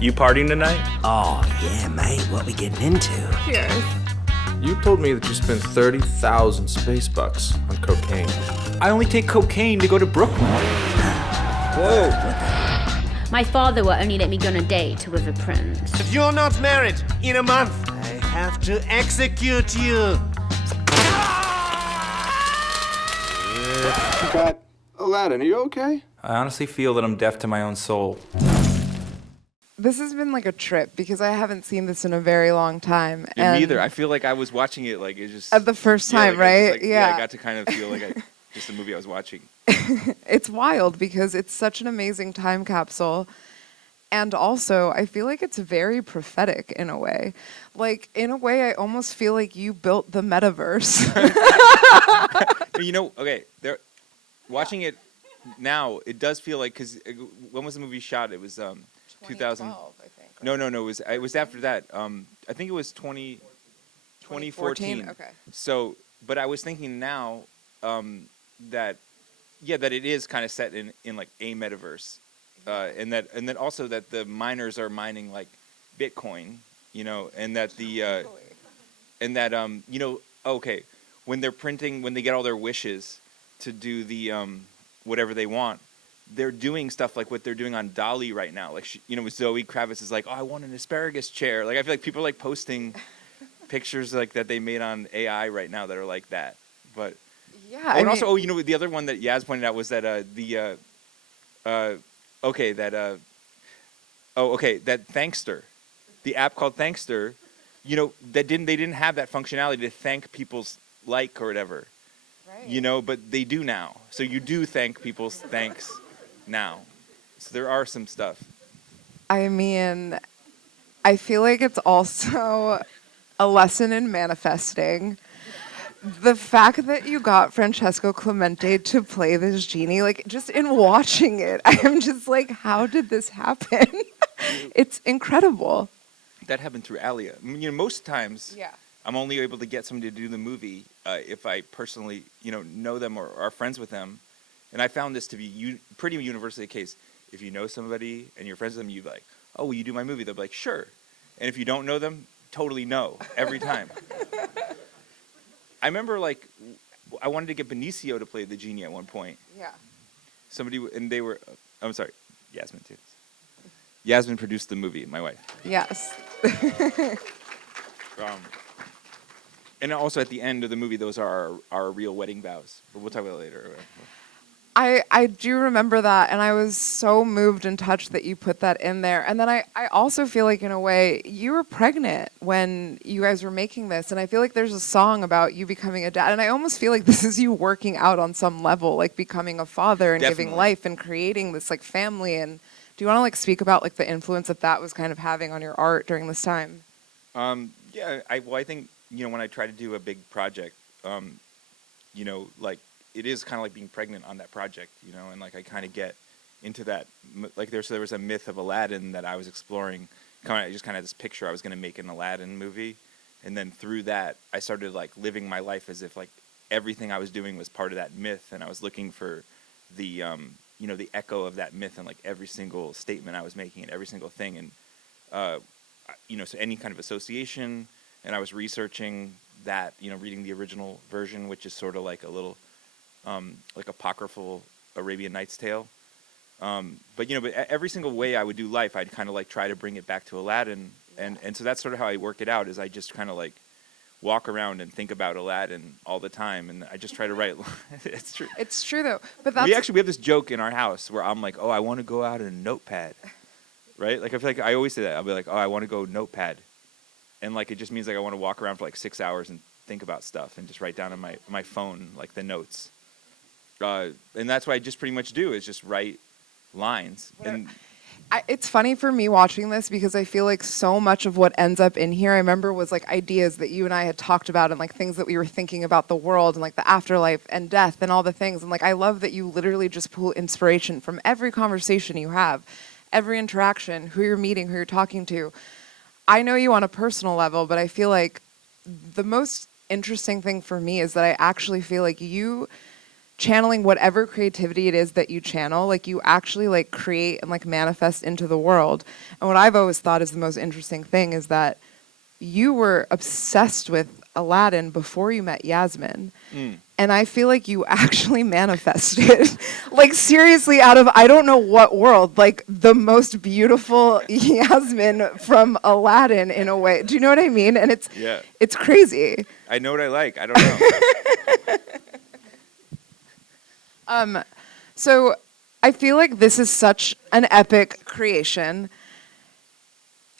You partying tonight? Oh, yeah, mate. What we getting into? Cheers. You told me that you spent 30,000 space bucks on cocaine. I only take cocaine to go to Brooklyn. Whoa! My father will only let me go on a date with a prince. If you're not married in a month, I have to execute you. Pat, Aladdin, are you okay? I honestly feel that I'm deaf to my own soul. This has been like a trip because I haven't seen this in a very long time. Me neither. I feel like I was watching it like it just At the first time, right? I got to kind of feel like just a movie I was watching. It's wild because it's such an amazing time capsule. And also, I feel like it's very prophetic in a way. Like, in a way, I almost feel like you built the metaverse. You know, okay, watching it now, it does feel like, because when was the movie shot? It was 2000. I think. No, it was after that. I think it was 2014. Okay. So, but I was thinking now that it is kind of set in like a metaverse, and that also that the miners are mining like Bitcoin, you know, and that the you know, okay, when they're printing, when they get all their wishes to do the whatever they want, they're doing stuff like what they're doing on Dolly right now. Like, you know, with Zoe Kravitz is like, oh, I want an asparagus chair. Like, I feel like people are like posting pictures like that they made on AI right now that are like that. But Yeah. and also, you know, the other one that Yaz pointed out was that that Thankster, the app called Thankster, you know, they didn't have that functionality to thank people's like or whatever. Right. You know, but they do now. So you do thank people's thanks now. So there are some stuff. I mean, I feel like it's also a lesson in manifesting. The fact that you got Franceso Clemente to play this genie, like, just in watching it, I am just like, how did this happen? It's incredible. That happened through Alia. I mean, you know, most times Yeah. I'm only able to get somebody to do the movie if I personally, you know them or are friends with them. And I found this to be pretty universally the case. If you know somebody and you're friends with them, you're like, oh, will you do my movie? They'll be like, sure. And if you don't know them, totally no, every time. I remember, like, I wanted to get Benicio to play the genie at one point. Yeah. And they were, I'm sorry, Yasmin too. Yasmin produced the movie, my wife. Yes. And also at the end of the movie, those are our real wedding vows. But we'll talk about it later. I do remember that, and I was so moved and touched that you put that in there. And then I also feel like, in a way, you were pregnant when you guys were making this, and I feel like there's a song about you becoming a dad, and I almost feel like this is you working out on some level, like becoming a father and Definitely. giving life and creating this like family. And do you want to like speak about like the influence that was kind of having on your art during this time? Yeah, I think, you know, when I try to do a big project, you know, like, it is kind of like being pregnant on that project, you know, and like I kind of get into that. Like there was a myth of Aladdin that I was exploring. I just kind of had this picture I was going to make an Aladdin movie, and then through that I started like living my life as if like everything I was doing was part of that myth, and I was looking for the you know, the echo of that myth in like every single statement I was making and every single thing, and you know, so any kind of association. And I was researching that, you know, reading the original version, which is sort of like a little like apocryphal Arabian Nights tale. But, you know, but every single way I would do life, I'd kind of like try to bring it back to Aladdin. And so that's sort of how I work it out, is I just kind of like walk around and think about Aladdin all the time. And I just try to write. It's true. It's true though. But that's We have this joke in our house where I'm like, oh, I want to go out in a notepad. Right? Like I feel like I always say that. I'll be like, oh, I want to go notepad. And like it just means like I want to walk around for like 6 hours and think about stuff and just write down on my phone like the notes. And that's what I just pretty much do, is just write lines. And it's funny for me watching this because I feel like so much of what ends up in here, I remember, was like ideas that you and I had talked about and like things that we were thinking about the world and like the afterlife and death and all the things. And like I love that you literally just pull inspiration from every conversation you have, every interaction, who you're meeting, who you're talking to. I know you on a personal level, but I feel like the most interesting thing for me is that I actually feel like you channeling whatever creativity it is that you channel, like you actually like create and like manifest into the world. And what I've always thought is the most interesting thing is that you were obsessed with Aladdin before you met Yasmin. And I feel like you actually manifested, like seriously out of, I don't know what world, like the most beautiful Yasmin from Aladdin in a way. Do you know what I mean? And it's crazy. I know what I like. I don't know. So I feel like this is such an epic creation.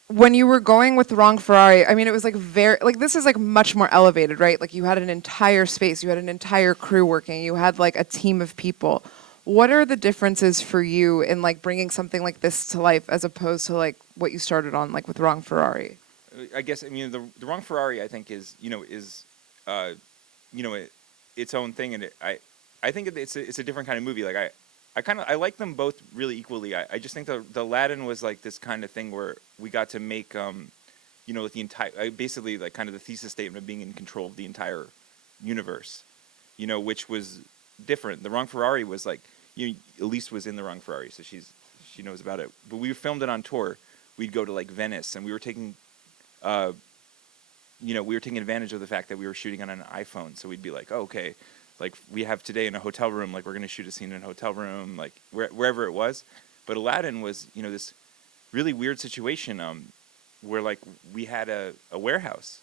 When you were going with Wrong Ferrari, I mean, it was like this is like much more elevated, right? Like you had an entire space, you had an entire crew working, you had like a team of people. What are the differences for you in like bringing something like this to life as opposed to like what you started on like with Wrong Ferrari? I guess, I mean, the Wrong Ferrari, I think is its own thing. And I think it's a different kind of movie. Like I like them both really equally. I just think the Aladdin was like this kind of thing where we got to make, like the entire, basically like kind of the thesis statement of being in control of the entire universe, which was different. The Wrong Ferrari was like, Elise was in the Wrong Ferrari, so she knows about it. But we filmed it on tour. We'd go to like Venice, and we were taking, advantage of the fact that we were shooting on an iPhone. So we'd be like, oh, okay. Like we have today in a hotel room, like we're going to shoot a scene in a hotel room, like wherever it was. But Aladdin was, this really weird situation where like we had a warehouse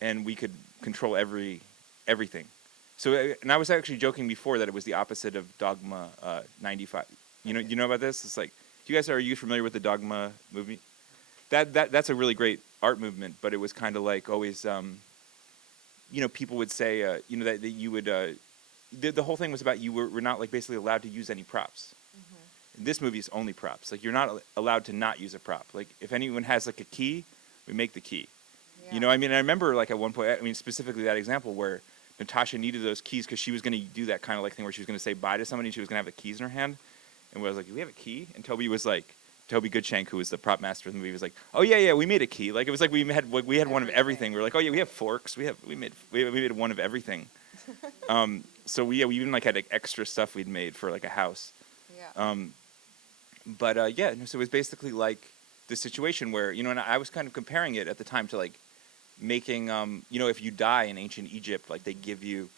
and we could control everything. So, and I was actually joking before that it was the opposite of Dogma 95. You know about this? It's like, are you familiar with the Dogma movie? That's a really great art movement, but it was kind of like always, people would say, that you would, the whole thing was about you were not like basically allowed to use any props. Mm-hmm. This movie is only props. Like you're not allowed to not use a prop. Like if anyone has like a key, we make the key. Yeah. I mean, I remember like at one point, specifically that example where Natasha needed those keys because she was going to do that kind of like thing where she was going to say bye to somebody and she was going to have the keys in her hand. And we was like, do we have a key? And Toby Goodshank, who was the prop master of the movie, was like, "Oh yeah, we made a key." Like it was like we had one of everything. We were like, "Oh yeah, we have forks. We made one of everything." So we even like had like, extra stuff we'd made for like a house. Yeah. So it was basically like this situation where and I was kind of comparing it at the time to like making if you die in ancient Egypt, like they give you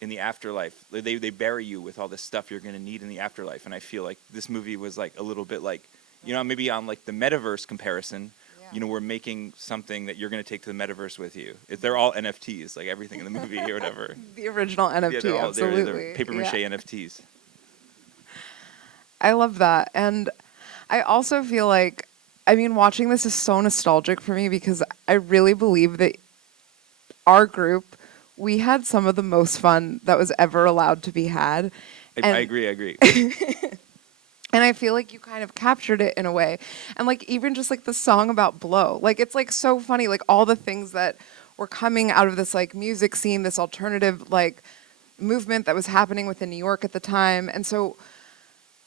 in the afterlife, they bury you with all this stuff you're going to need in the afterlife, and I feel like this movie was like a little bit like. Maybe on like the metaverse comparison, we're making something that you're going to take to the metaverse with you. They're all NFTs, like everything in the movie or whatever. The original NFT, absolutely. They're paper mache NFTs. I love that. And I also feel like, watching this is so nostalgic for me because I really believe that our group, we had some of the most fun that was ever allowed to be had. I agree. And I feel like you kind of captured it in a way. And like even just like the song about Blow, like it's like so funny, like all the things that were coming out of this like music scene, this alternative like movement that was happening within New York at the time. And so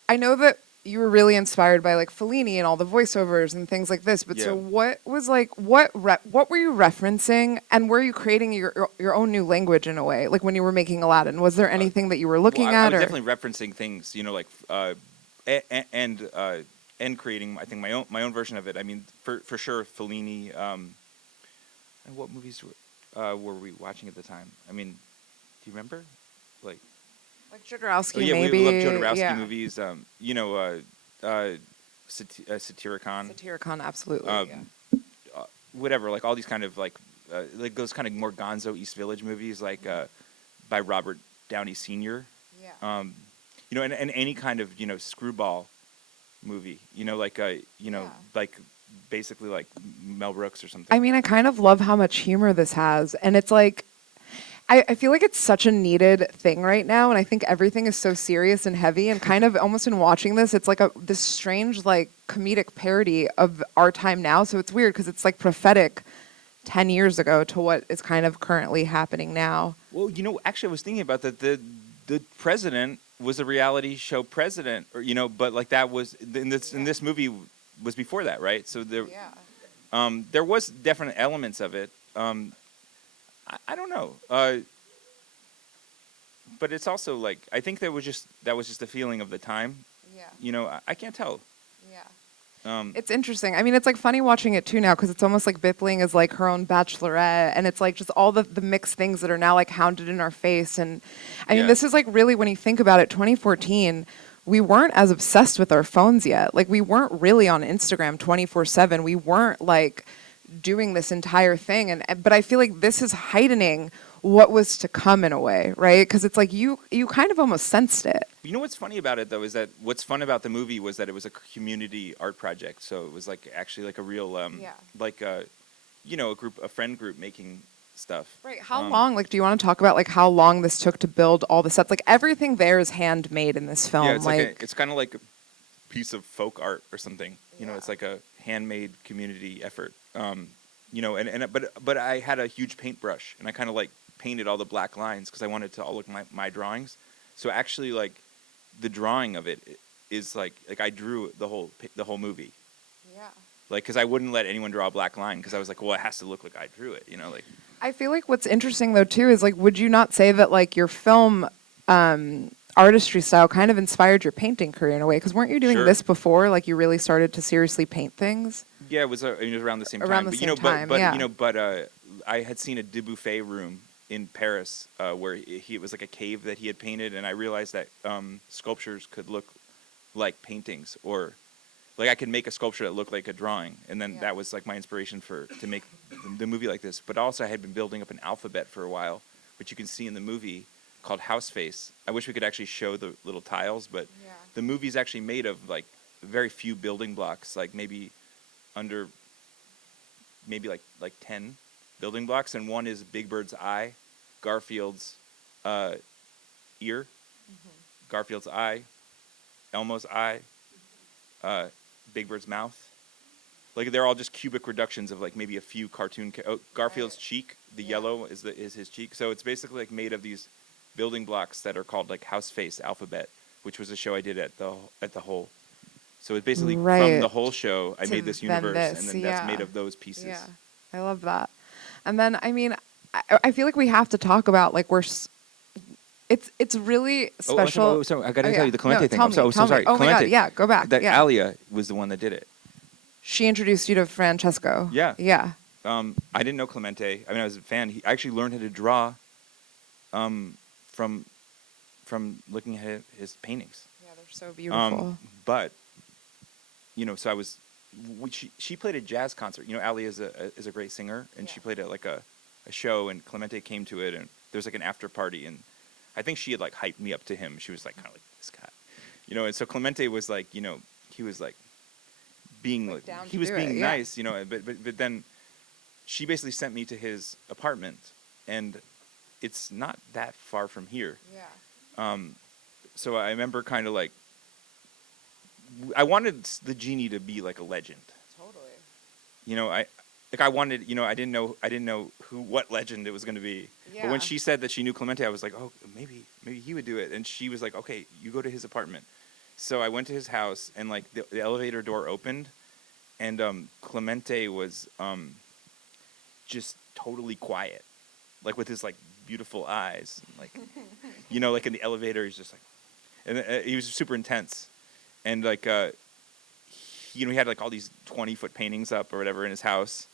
I know that you were really inspired by like Fellini and all the voiceovers and things like this. But so what was like, what were you referencing, and were you creating your own new language in a way? Like when you were making Aladdin, was there anything that you were looking at? I was definitely referencing things, like, and creating, I think, my own version of it. I mean, for sure, Fellini. And what movies were we watching at the time? I mean, do you remember? Like Jodorowsky, maybe. We love Jodorowsky movies. Satyricon. Satyricon, absolutely. Whatever, like all these kind of like those kind of more Gonzo East Village movies, like by Robert Downey Sr. Yeah. And any kind of screwball movie, like like basically like Mel Brooks or something. I mean, I kind of love how much humor this has, and it's like I feel like it's such a needed thing right now, and I think everything is so serious and heavy, and kind of almost in watching this, it's like this strange like comedic parody of our time now. So it's weird because it's like prophetic 10 years ago to what is kind of currently happening now. Well, actually, I was thinking about that. The president was a reality show president, or but like that was in this movie was before that, right? So there was definite elements of it. I don't know, but it's also like I think that was just the feeling of the time. Yeah. You know, I can't tell. Yeah. It's interesting. I mean, it's like funny watching it too now because it's almost like Bipling is like her own bachelorette, and it's like just all the mixed things that are now like hounded in our face. And I mean, Yeah. this is like really when you think about it, 2014. We weren't as obsessed with our phones yet. Like we weren't really on Instagram 24/7. We weren't like doing this entire thing. But I feel like this is heightening what was to come in a way, right? Because it's like you kind of almost sensed it. You know what's funny about it though is that what's fun about the movie was that it was a community art project. So it was like actually like a real like a a friend group making stuff. Right. How long? Like, do you want to talk about like how long this took to build all the sets? Like everything there is handmade in this film. Yeah, it's like it's kind of like a piece of folk art or something. You know, it's like a handmade community effort. You know, but I had a huge paintbrush and I kind of like painted all the black lines because I wanted it to all look like my drawings. So actually, like the drawing of it is like I drew the whole movie. Yeah. Like, because I wouldn't let anyone draw a black line because I was like, well, it has to look like I drew it. You know, like. I feel like what's interesting though too is like, would you not say that like your film artistry style kind of inspired your painting career in a way? Because weren't you doing Sure. this before? Like you really started to seriously paint things. Yeah, it was around the same time. Around the but, same you know, time, but yeah. you know, but I had seen a Dubuffet room in Paris where it was like a cave that he had painted, and I realized that sculptures could look like paintings, or like I could make a sculpture that looked like a drawing, and then that was like my inspiration to make the movie like this. But also I had been building up an alphabet for a while, which you can see in the movie, called House Face. I wish we could actually show the little tiles, but the movie's actually made of like very few building blocks, like maybe like 10 building blocks, and one is Big Bird's eye, Garfield's ear, Garfield's eye, Elmo's eye, Big Bird's mouth. Like they're all just cubic reductions of like maybe a few cartoon. Garfield's cheek, the yellow is his cheek. So it's basically like made of these building blocks that are called like House Face Alphabet, which was a show I did at the Whole. So it's basically from the whole show I made this universe, and then that's made of those pieces. Yeah, I love that. And then I mean, I feel like we have to talk about like it's really special. Oh, sorry, I got to tell you the Clemente thing. I'm so tell me. sorry. Oh Clemente, my God, yeah, go back. That yeah. Alia was the one that did it. She introduced you to Francesco. Yeah. Yeah. I didn't know Clemente. I mean, I was a fan. I actually learned how to draw from looking at his paintings. Yeah, they're so beautiful. But you know, so she played a jazz concert. You know, Alia is a great singer, and she played at like a show, and Clemente came to it, and there's like an after party, and I think she had like hyped me up to him. She was like kind of like this guy, you know, and so Clemente was like, you know, he was like being like he was being nice, you know, but then she basically sent me to his apartment, and it's not that far from here. Yeah. So I remember kind of like I wanted the genie to be like a legend. Totally. You know, I wanted, you know, I didn't know what legend it was going to be. Yeah. But when she said that she knew Clemente, I was like, oh, maybe he would do it. And she was like, okay, you go to his apartment. So I went to his house, and like the elevator door opened, and Clemente was just totally quiet, like with his like beautiful eyes, like you know, like in the elevator, he's just like, and he was super intense, and like you know, he had like all these 20-foot paintings up or whatever in his house,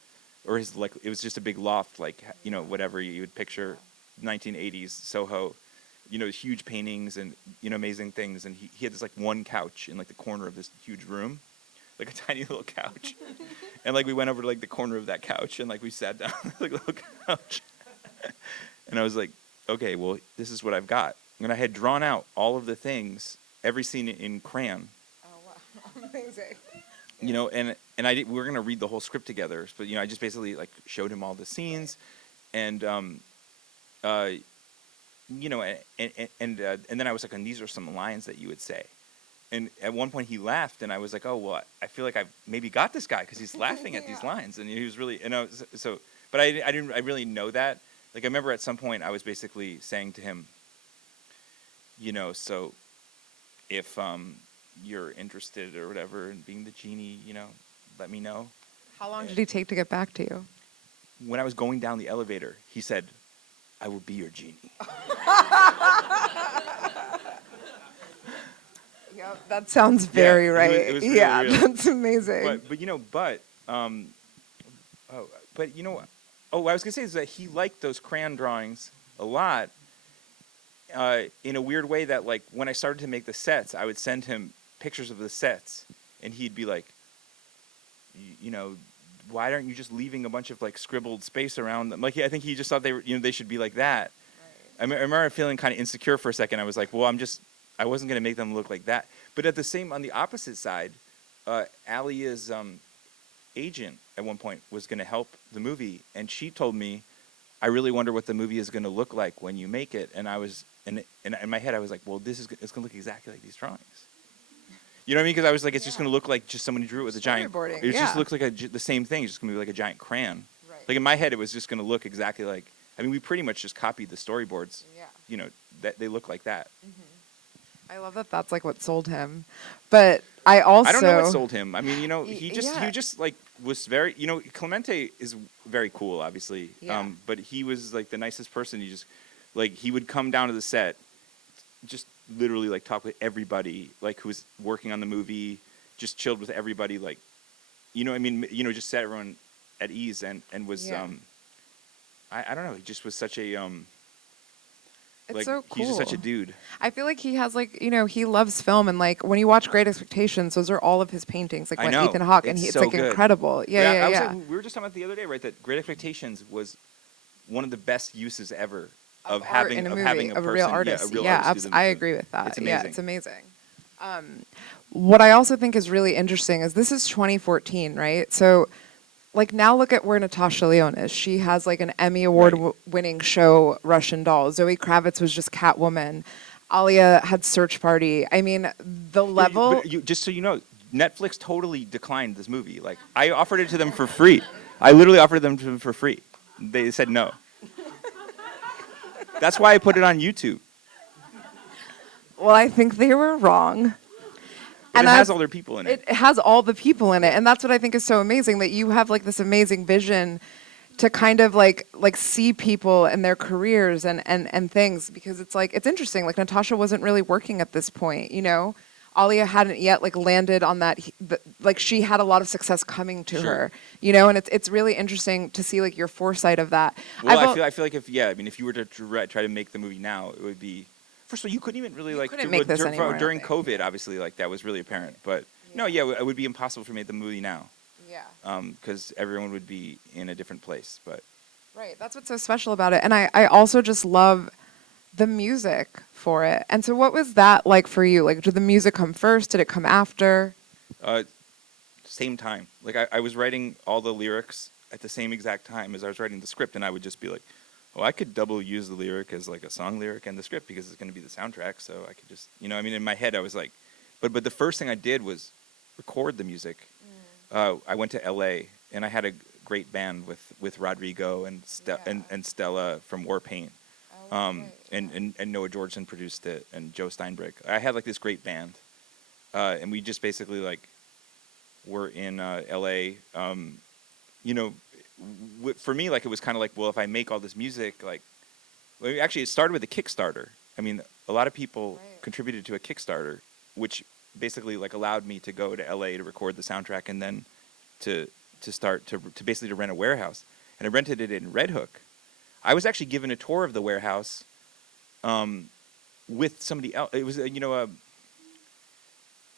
or his like it was just a big loft, like you know, whatever you would picture 1980s Soho. You know, huge paintings and, you know, amazing things. And he had this, like, one couch in, like, the corner of this huge room. Like, a tiny little couch. And, like, we went over to, like, the corner of that couch. And, like, we sat down on the like, little couch. And I was like, okay, well, this is what I've got. And I had drawn out all of the things, every scene in crayon. Oh, wow. Amazing. You know, and we were going to read the whole script together. But, you know, I just basically, like, showed him all the scenes. And, you know, and then I was like, and these are some lines that you would say. And at one point he laughed, and I was like, oh, well, I feel like I've maybe got this guy because he's laughing at these lines. And he was really, and I was, so, but I didn't really know that. Like, I remember at some point I was basically saying to him, you know, so if you're interested or whatever in being the genie, you know, let me know. How long did he take to get back to you? When I was going down the elevator, he said, I will be your genie. Yep, that sounds very it was- right. it was really yeah, real. that's amazing. What I was gonna say is that he liked those crayon drawings a lot. In a weird way that like when I started to make the sets, I would send him pictures of the sets, and he'd be like, you know, why aren't you just leaving a bunch of like scribbled space around them? Like I think he just thought they should be like that. Right. I remember feeling kind of insecure for a second. I was like, well, I wasn't gonna make them look like that. But on the opposite side, Alia's agent at one point was gonna help the movie, and she told me, I really wonder what the movie is gonna look like when you make it. And I was, and in my head, I was like, well, it's gonna look exactly like these drawings. You know what I mean? Because I was like, it's just gonna look like just someone who drew it with a giant. It just looks like the same thing. It's just gonna be like a giant crayon. Right. Like in my head, it was just gonna look exactly like. I mean, we pretty much just copied the storyboards. Yeah. You know, that they look like that. Mm-hmm. I love that. That's like what sold him, but I don't know what sold him. I mean, you know, he just like was very. You know, Clemente is very cool, obviously. Yeah. But he was like the nicest person. He just like he would come down to the set, just literally like talk with everybody like who was working on the movie, just chilled with everybody, like, you know, I mean, you know, just set everyone at ease and was I don't know, he just was such a it's like so cool. he's just such a dude. I feel like he has like, you know, he loves film, and like when you watch Great Expectations, those are all of his paintings, like when Ethan Hawke, and it's so like good. Incredible. Yeah. Like, we were just talking about the other day, right? That Great Expectations was one of the best uses ever of having a real artist. I agree with that. It's amazing. Yeah, it's amazing. What I also think is really interesting is this is 2014, right? So, like now look at where Natasha Lyonne is. She has like an Emmy Award-winning show, Russian Doll. Zoe Kravitz was just Catwoman. Alia had Search Party. I mean, the level. But just so you know, Netflix totally declined this movie. Like I offered it to them for free. I literally offered them to them for free. They said no. That's why I put it on YouTube. Well, I think they were wrong. But it has all their people in it. It has all the people in it, and that's what I think is so amazing, that you have like this amazing vision to kind of like see people and their careers and things, because it's like, it's interesting. Like Natasha wasn't really working at this point, you know. Alia hadn't yet like landed on that. Like she had a lot of success coming to her, you know, and it's really interesting to see like your foresight of that. Well, I feel like if you were to try to make the movie now, it would be. First of all, you couldn't even really make this anymore, during COVID. Obviously, like that was really apparent. But it would be impossible to make the movie now. Yeah. Because everyone would be in a different place. But right, that's what's so special about it, and I also just love the music for it. And so, what was that like for you? Like, did the music come first? Did it come after? Same time. Like I was writing all the lyrics at the same exact time as I was writing the script, and I would just be like, well, I could double use the lyric as like a song lyric and the script because it's going to be the soundtrack. So I could just, you know, I mean, in my head, I was like, but the first thing I did was record the music. I went to LA and I had a great band with Rodrigo and and Stella from Warpaint. And Noah Georgeson produced it, and Joe Steinbrück. I had like this great band, and we just basically like were in LA. You know, for me, like it was kind of like, well, if I make all this music, like, well, actually, it started with a Kickstarter. I mean, a lot of people contributed to a Kickstarter, which basically like allowed me to go to LA to record the soundtrack, and then to basically to rent a warehouse, and I rented it in Red Hook. I was actually given a tour of the warehouse with somebody else. It was,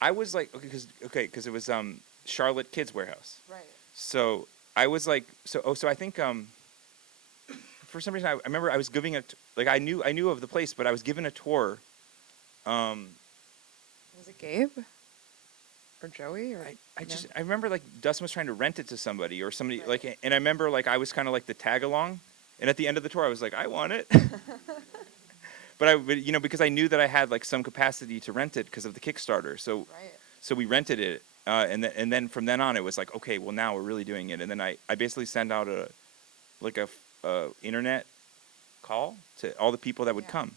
I was like, because it was Charlotte Kids Warehouse. Right. So I was like, so I think for some reason I remember I was giving I knew of the place, but I was given a tour. Was it Gabe? Or Joey? Or I remember like Dustin was trying to rent it to somebody or somebody like, and I remember like I was kind of like the tag along. And at the end of the tour, I was like, I want it. but because I knew that I had like some capacity to rent it because of the Kickstarter. So we rented it. And then from then on, it was like, okay, well now we're really doing it. And then I basically sent out a internet call to all the people that would come.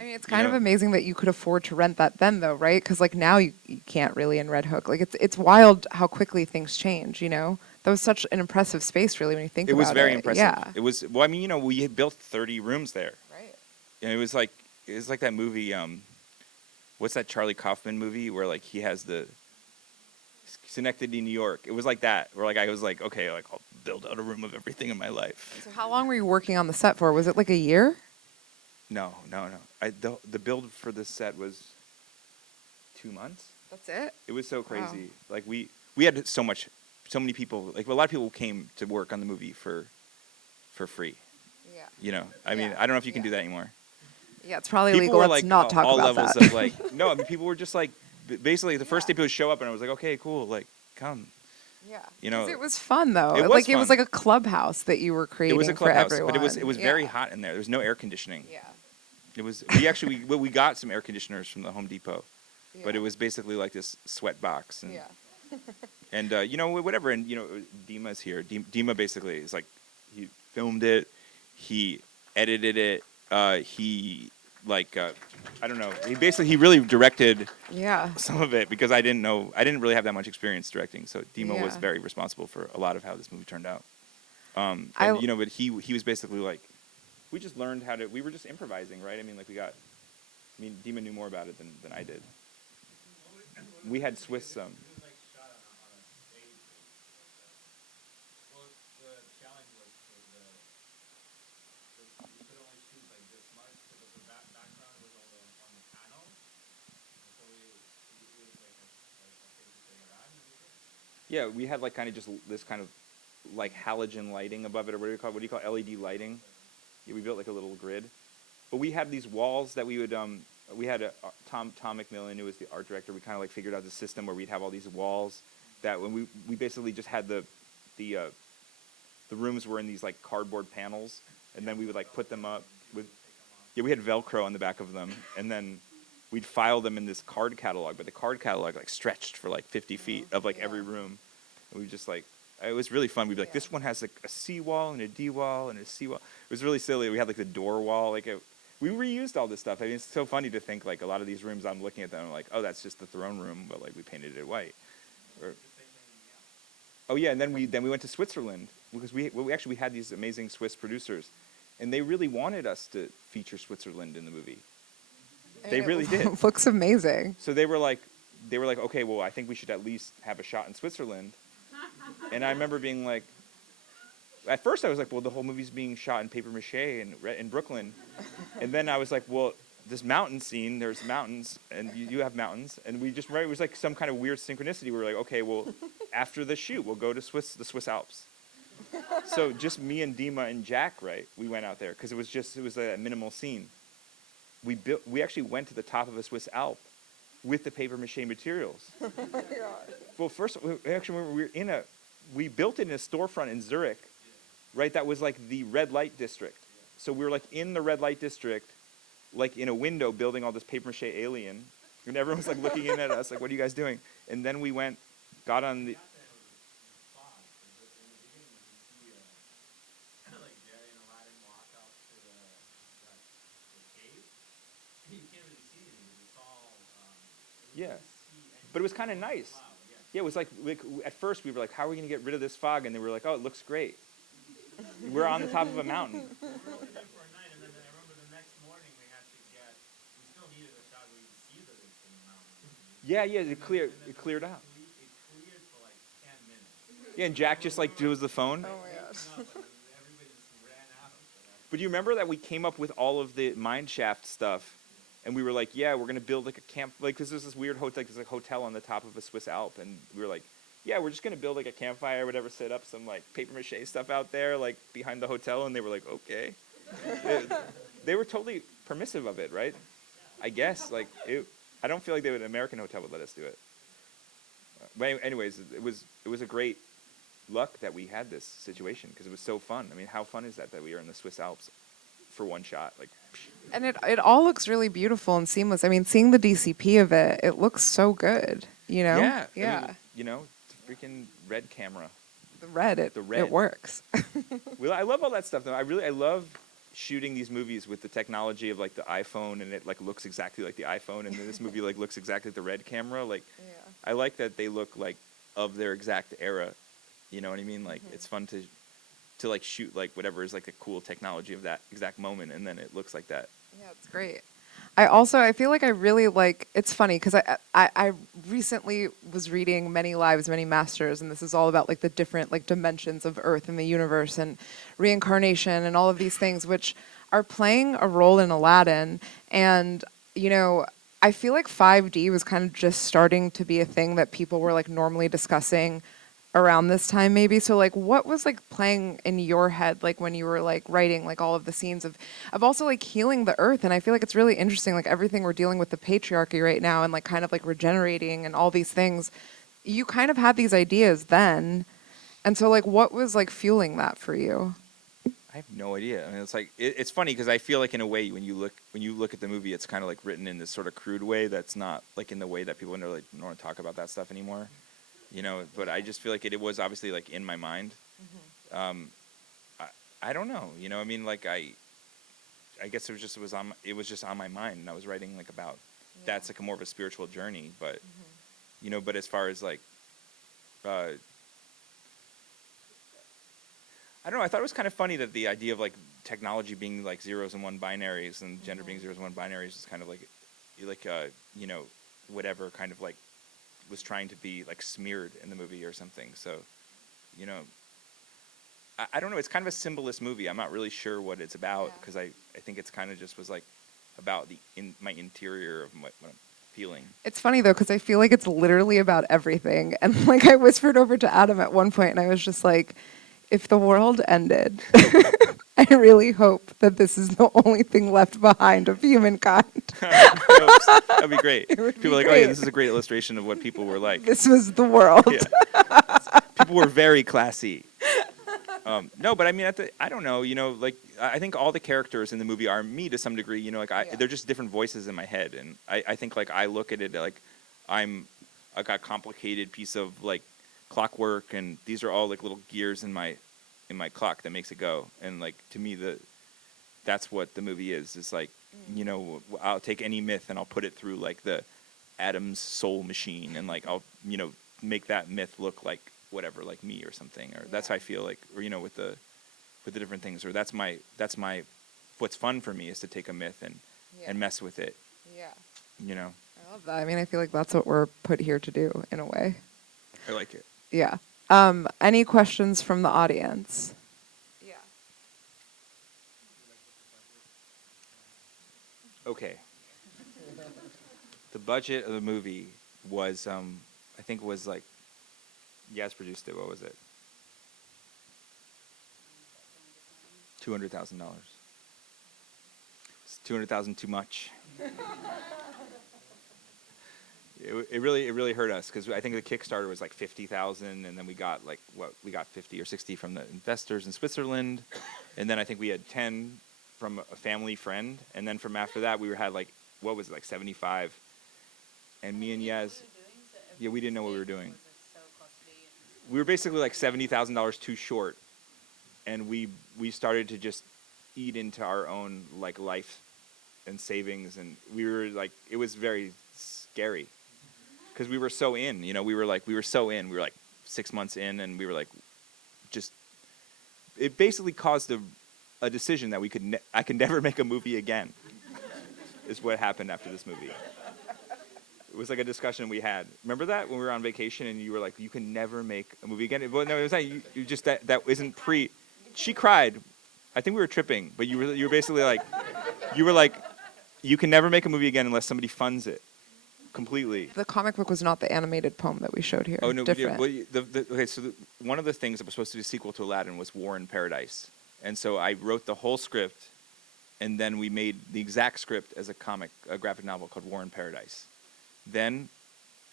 I mean, it's kind of amazing that you could afford to rent that then, though, right? Because like now you can't really in Red Hook. Like it's wild how quickly things change, you know? That was such an impressive space, really, when you think It about it. was very impressive. Yeah. It was. Well, I mean, we had built 30 rooms there, Right. and it was like that movie. What's that Charlie Kaufman movie where like he has the Schenectady, New York? It was like that. Where like I was like, okay, like I'll build out a room of everything in my life. So how long were you working on the set for? Was it like a year? No. The build for this set was 2 months. That's it? It was so Wow. crazy. Like we had so many people. Like a lot of people came to work on the movie for free. Yeah. You know, I mean, Yeah. I don't know if you can Yeah. do that anymore. Yeah, it's probably People illegal. were Let's like not talk all about levels that. of like no. I mean, people were just like basically the first day people would show up and I was like, okay, cool, like come. Yeah. You know, 'Cause it was fun though. it was Like it was fun. like a clubhouse that you were creating It was a for clubhouse, everyone. but it was Yeah. very hot in there. There was no air conditioning. Yeah. It was we got some air conditioners from the Home Depot, but it was basically like this sweat box. And, Yeah. And you know, whatever. And you know, Dima's here. Dima basically is like, he filmed it, he edited it, he like I don't know. He really directed Yeah. some of it because I didn't really have that much experience directing. So Dima was Yeah. very responsible for a lot of how this movie turned out. I- And, you know, but he was basically like, we just learned we were just improvising, right? I mean, like Dima knew more about it than I did. We had Swiss. Yeah, we had like kind of just this kind of like halogen lighting above it, or what do you call it? What do you call LED lighting? Yeah, we built like a little grid. But we had these walls that we would we had Tom McMillan, who was the art director. We kind of like figured out the system where we'd have all these walls that when we basically just had the rooms were in these like cardboard panels, and then we would like put them up with we had Velcro on the back of them, and then we'd file them in this card catalog, but the card catalog like stretched for like 50 feet of like every room, and we just like it was really fun. We'd be like, this one has like a C wall and a D wall and a C wall. It was really silly. We had like the door wall, we reused all this stuff. I mean, it's so funny to think like a lot of these rooms. I'm looking at them, I'm like, oh, that's just the throne room, but like we painted it white. Oh yeah, and then we went to Switzerland because we had these amazing Swiss producers, and they really wanted us to feature Switzerland in the movie. They really did. It looks amazing. So they were like, okay, well, I think we should at least have a shot in Switzerland. And I remember being like, at first I was like, well, the whole movie's being shot in paper mache in Brooklyn. And then I was like, well, this mountain scene, there's mountains, and you have mountains. And we just, it was like some kind of weird synchronicity. We were like, okay, well, after the shoot, we'll go to the Swiss Alps. So just me and Dima and Jack, right? We went out there because it was a minimal scene. We actually went to the top of a Swiss Alp with the paper mache materials. Oh my God. Well, first, we built it in a storefront in Zurich, right? That was like the red light district. So we were like in the red light district, like in a window building all this paper mache alien. And everyone was like looking in at us, like, what are you guys doing? And then we got on the... Yeah, but it was kind of nice. Yeah, it was like at first we were like, how are we going to get rid of this fog? And they were like, oh, it looks great. We're on the top of a mountain. Yeah, it cleared out. Yeah, and Jack just like does the phone. Oh my God. But do you remember that we came up with all of the mine shaft stuff? And we were like, yeah, we're going to build like a camp, like, because there's this weird hotel, there's a hotel on the top of a Swiss Alp. And we were like, yeah, we're just going to build like a campfire or whatever, set up some like paper mache stuff out there, like behind the hotel. And they were like, okay. They were totally permissive of it, right? I guess, like, I don't feel like an American hotel would let us do it. But anyways, it was a great luck that we had this situation because it was so fun. I mean, how fun is that we are in the Swiss Alps for one shot? Like, And it all looks really beautiful and seamless. I mean, seeing the DCP of it looks so good, you know? yeah. Yeah. I mean, you know, the freaking red camera. The red, it works. Well, I love all that stuff though. I love shooting these movies with the technology of like the iPhone, and it like looks exactly like the iPhone, and then this movie like looks exactly like the red camera. Like, I like that they look like of their exact era. You know what I mean? Like it's fun to like shoot like whatever is like the cool technology of that exact moment, and then it looks like that. Yeah, it's great. I feel like I really like, it's funny because I recently was reading Many Lives, Many Masters, and this is all about like the different like dimensions of Earth and the universe and reincarnation and all of these things, which are playing a role in Aladdin. And, you know, I feel like 5D was kind of just starting to be a thing that people were like normally discussing around this time maybe. So like what was like playing in your head like when you were like writing like all of the scenes of also like healing the earth? And I feel like it's really interesting, like everything we're dealing with the patriarchy right now and like kind of like regenerating and all these things. You kind of had these ideas then. And so like what was like fueling that for you? I have no idea. I mean, it's like it's funny because I feel like in a way when you look at the movie, it's kind of like written in this sort of crude way that's not like in the way that people don't want to talk about that stuff anymore. You know, but I just feel like it was obviously like in my mind. I don't know. You know, I mean, like I guess it was just on my mind, and I was writing like about that's like a more of a spiritual journey. But you know, but as far as like, I don't know. I thought it was kind of funny that the idea of like technology being like zeros and one binaries and gender being zeros and one binaries is kind of like you know, whatever kind of like was trying to be like smeared in the movie or something. So, you know, I don't know. It's kind of a symbolist movie. I'm not really sure what it's about because I think it's kind of just was like about my interior of what I'm feeling. It's funny though because I feel like it's literally about everything. And like I whispered over to Adam at one point and I was just like, if the world ended, I really hope that this is the only thing left behind of humankind. That'd be great. People are like, oh yeah, this is a great illustration of what people were like. This was the world. Yeah. People were very classy. No, but I mean, I don't know. You know, like I think all the characters in the movie are me to some degree. You know, like they're just different voices in my head, and I think like I look at it like I'm like a complicated piece of like clockwork, and these are all like little gears in my clock that makes it go. And like to me, that's what the movie is. It's like, you know, I'll take any myth and I'll put it through like the Adam's soul machine, and like I'll, you know, make that myth look like whatever, like me or something. Or that's how I feel like, or you know, with the different things. Or that's my what's fun for me is to take a myth and mess with it. Yeah. You know. I love that. I mean, I feel like that's what we're put here to do in a way. I like it. Yeah. Any questions from the audience? Yeah. Okay. The budget of the movie was, I think, was like, Yaz produced it. What was it? $200,000. Is $200,000 too much? It really hurt us because I think the Kickstarter was like 50,000, and then we got 50 or 60 from the investors in Switzerland, and then I think we had 10 from a family friend, and then from after that we had like 75, and me and Yaz, we didn't know what we were doing. We were basically like $70,000 too short, and we started to just eat into our own like life and savings, and we were like, it was very scary. Because we were so in, you know, we were so in. We were like 6 months in, and we were like, it basically caused a decision that I could never make a movie again. Is what happened after this movie. It was like a discussion we had. Remember that when we were on vacation, and you were like, you can never make a movie again. Well, no, it was not. You just that isn't pre. She cried. I think we were tripping, but you were basically like, you can never make a movie again unless somebody funds it. Completely. The comic book was not the animated poem that we showed here. Oh no! Different. Okay, so one of the things that was supposed to be a sequel to Aladdin was War in Paradise, and so I wrote the whole script, and then we made the exact script as a graphic novel called War in Paradise. Then,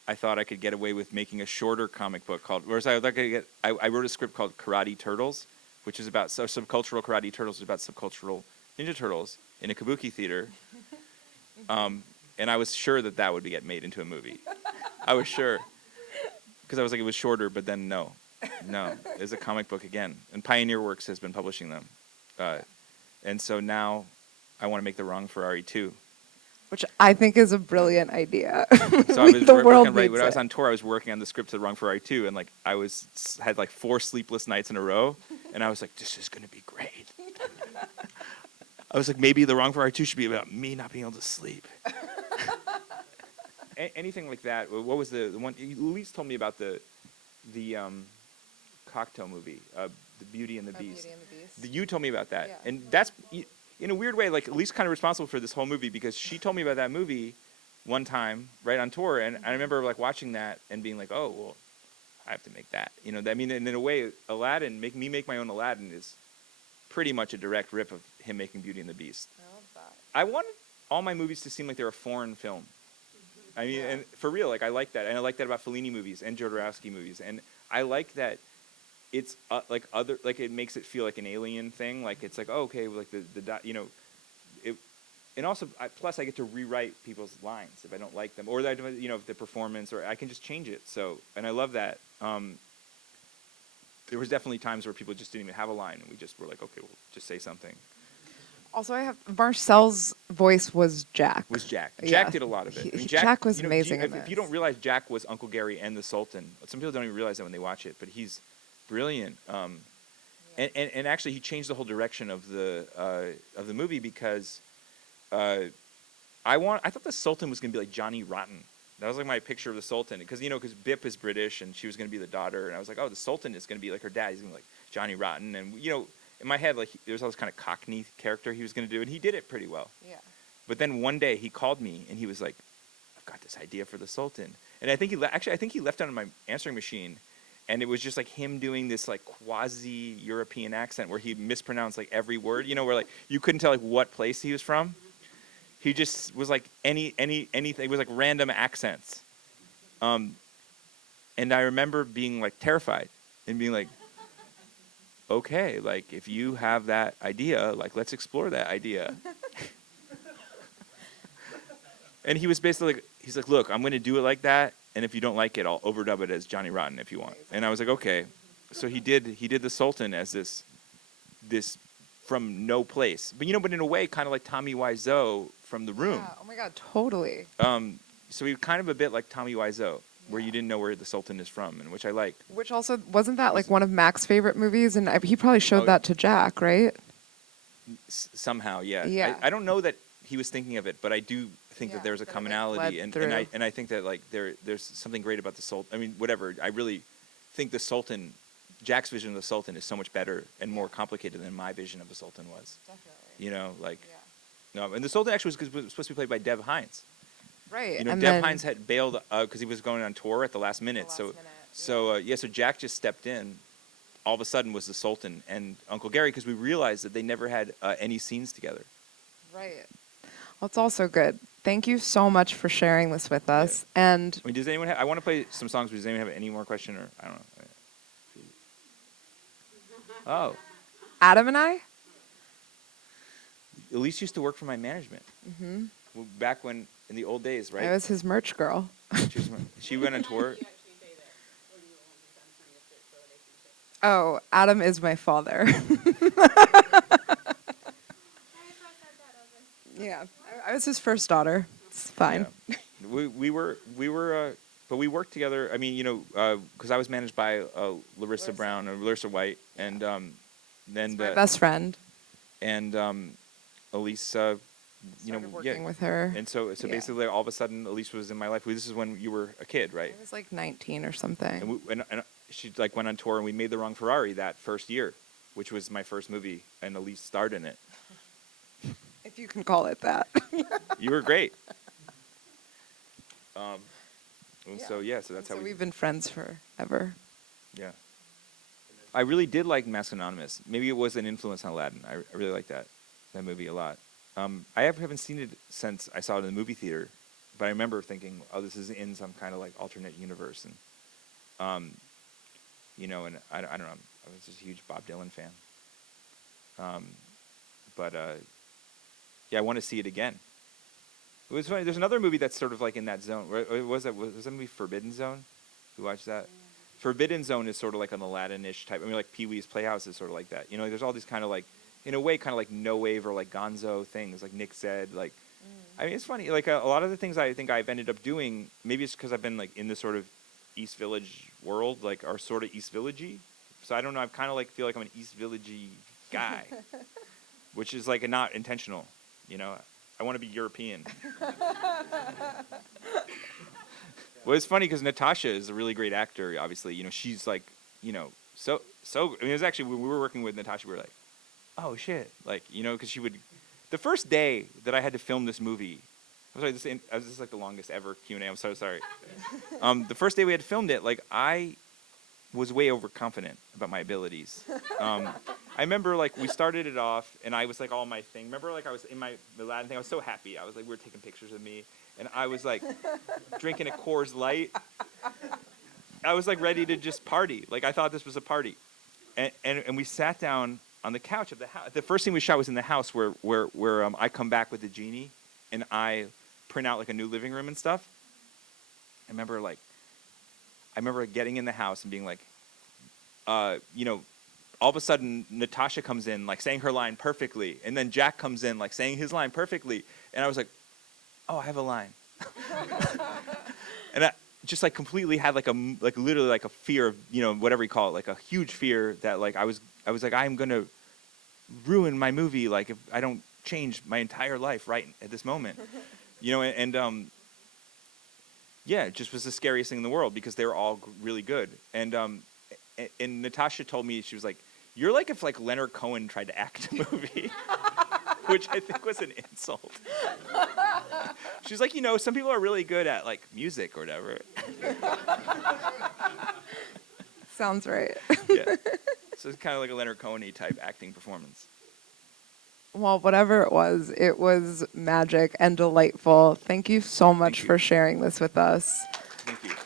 I thought I could get away with making a shorter comic book called. I wrote a script called Karate Turtles, which is about subcultural karate turtles, is about subcultural Ninja Turtles in a kabuki theater. And I was sure that would get made into a movie. I was sure. Because I was like, it was shorter, but then no. It's a comic book again. And Pioneer Works has been publishing them. And so now I want to make The Wrong Ferrari 2. Which I think is a brilliant idea. So I was the working world right needs when I was it. on tour. I was working on the script to The Wrong Ferrari 2, and like I had like 4 sleepless nights in a row, and I was like, this is gonna be great. I was like, maybe The Wrong Ferrari 2 should be about me not being able to sleep. Anything like that. What was the one? Luis told me about the cocktail movie, The Beauty and the Beast. Beauty and the Beast. You told me about that, Yeah. and that's in a weird way, like Elise kind of responsible for this whole movie because she told me about that movie one time right on tour, and I remember like watching that and being like, oh well, I have to make that. You know, I mean, and in a way, Aladdin, make my own Aladdin is pretty much a direct rip of him making Beauty and the Beast. I love that. I wanted all my movies to seem like they're a foreign film. I mean, and for real, like I like that, and I like that about Fellini movies and Jodorowsky movies, and I like that. It's like it makes it feel like an alien thing. Like it's like, oh, okay, like and also plus I get to rewrite people's lines if I don't like them, or that if the performance, or I can just change it. So, and I love that. There was definitely times where people just didn't even have a line, and we just were like, okay, we'll just say something. Also, Marcel's voice was Jack. Jack Yeah. did a lot of it. I mean, Jack was amazing in if you don't realize Jack was Uncle Gary and the Sultan, some people don't even realize that when they watch it, but he's brilliant. And actually, he changed the whole direction of the movie because I thought the Sultan was going to be like Johnny Rotten. That was like my picture of the Sultan because Bip is British and she was going to be the daughter, and I was like, oh, the Sultan is going to be like her dad. He's going to be like Johnny Rotten, and in my head, like there was all this kind of Cockney character he was going to do, and he did it pretty well. Yeah. But then one day he called me and he was like, I've got this idea for the Sultan, and I think he left it on my answering machine. And it was just like him doing this like quasi-European accent where he mispronounced like every word, where like you couldn't tell like what place he was from. He just was like anything. It was like random accents. And I remember being like terrified and being like, okay, like if you have that idea, like let's explore that idea. And he was basically like, he's like, look, I'm going to do it like that. And if you don't like it, I'll overdub it as Johnny Rotten if you want. And I was like, okay. So he did the Sultan as this from no place. But but in a way, kind of like Tommy Wiseau from The Room. Yeah. Oh my God, totally. So he kind of a bit like Tommy Wiseau, where you didn't know where the Sultan is from, and which I like. Which also, wasn't that like one of Mac's favorite movies? And he probably showed that to Jack, right? Somehow, yeah. Yeah. I don't know that he was thinking of it, but I do think that there's a that it, like, commonality, led and through. I think that like there's something great about the Sultan. I mean, whatever. I really think the Sultan, Jack's vision of the Sultan is so much better and more complicated than my vision of the Sultan was. Definitely. No, and the Sultan actually was supposed to be played by Dev Hynes. Right. Dev Hynes had bailed because he was going on tour at the last minute. So Jack just stepped in. All of a sudden was the Sultan and Uncle Gary because we realized that they never had any scenes together. Right. Well, it's also good. Thank you so much for sharing this with us. And I mean, does anyone I want to play some songs, but does anyone have any more question or I don't know. Oh. Adam and I? Elise used to work for my management. Mm-hmm. Well, back when, in the old days, right? I was his merch girl. She went on tour. Oh, Adam is my father. Yeah, I was his first daughter. It's fine. Yeah. We were, but we worked together. I mean, because I was managed by Larissa Brown or Larissa White, and then My best friend. and Elise, Started working with her. And so basically, all of a sudden, Elise was in my life. This is when you were a kid, right? I was like 19 or something. And she like went on tour, and we made The Wrong Ferrari that first year, which was my first movie, and Elise starred in it. If you can call it that. You were great. So that's how we've been friends forever. Yeah. I really did like Mask Anonymous. Maybe it was an influence on Aladdin. I really like that movie a lot. I haven't seen it since I saw it in the movie theater, but I remember thinking, oh, this is in some kind of like alternate universe, and and I don't know. I was just a huge Bob Dylan fan. I want to see it again. It was funny. There's another movie that's sort of like in that zone. Was that movie Forbidden Zone? You watched that? Forbidden Zone is sort of like an Aladdin-ish type. I mean, like Pee-wee's Playhouse is sort of like that. There's all these kind of like, in a way, kind of like no wave or like Gonzo things, like Nick said. Like, I mean, it's funny. Like a lot of the things I think I've ended up doing, maybe it's because I've been like in this sort of East Village world, like are sort of East Villagey. So I don't know. I kind of like feel like I'm an East Villagey guy, which is like not intentional. You know, I want to be European. Well, it's funny because Natasha is a really great actor. Obviously, you know, she's like, you know, so. I mean, it was actually when we were working with Natasha, we were like, oh shit, like, you know, because she would. The first day that I had to film this movie, I'm sorry, this is like the longest ever Q&A. I'm so sorry. The first day we had filmed it, like I was way overconfident about my abilities. I remember like we started it off, and I was like all my thing. Remember, like I was in my Aladdin thing. I was so happy. I was like, we were taking pictures of me, and I was like drinking a Coors Light. I was like ready to just party. Like I thought this was a party, and we sat down on the couch of the house. The first thing we shot was in the house where I come back with the genie, and I print out like a new living room and stuff. I remember getting in the house and being like, you know, all of a sudden Natasha comes in like saying her line perfectly, and then Jack comes in like saying his line perfectly, and I was like, oh, I have a line. And I just like completely had like literally like a fear of, you know, whatever you call it, like a huge fear that like I was like, I'm gonna ruin my movie like if I don't change my entire life right at this moment. You know, and yeah, it just was the scariest thing in the world because they were all really good. And Natasha told me, she was like, you're like if like Leonard Cohen tried to act a movie, which I think was an insult. She's like, you know, some people are really good at like music or whatever. Sounds right. Yeah. So it's kind of like a Leonard Cohen-y type acting performance. Well, whatever it was magic and delightful. Thank you so much for sharing this with us. Thank you.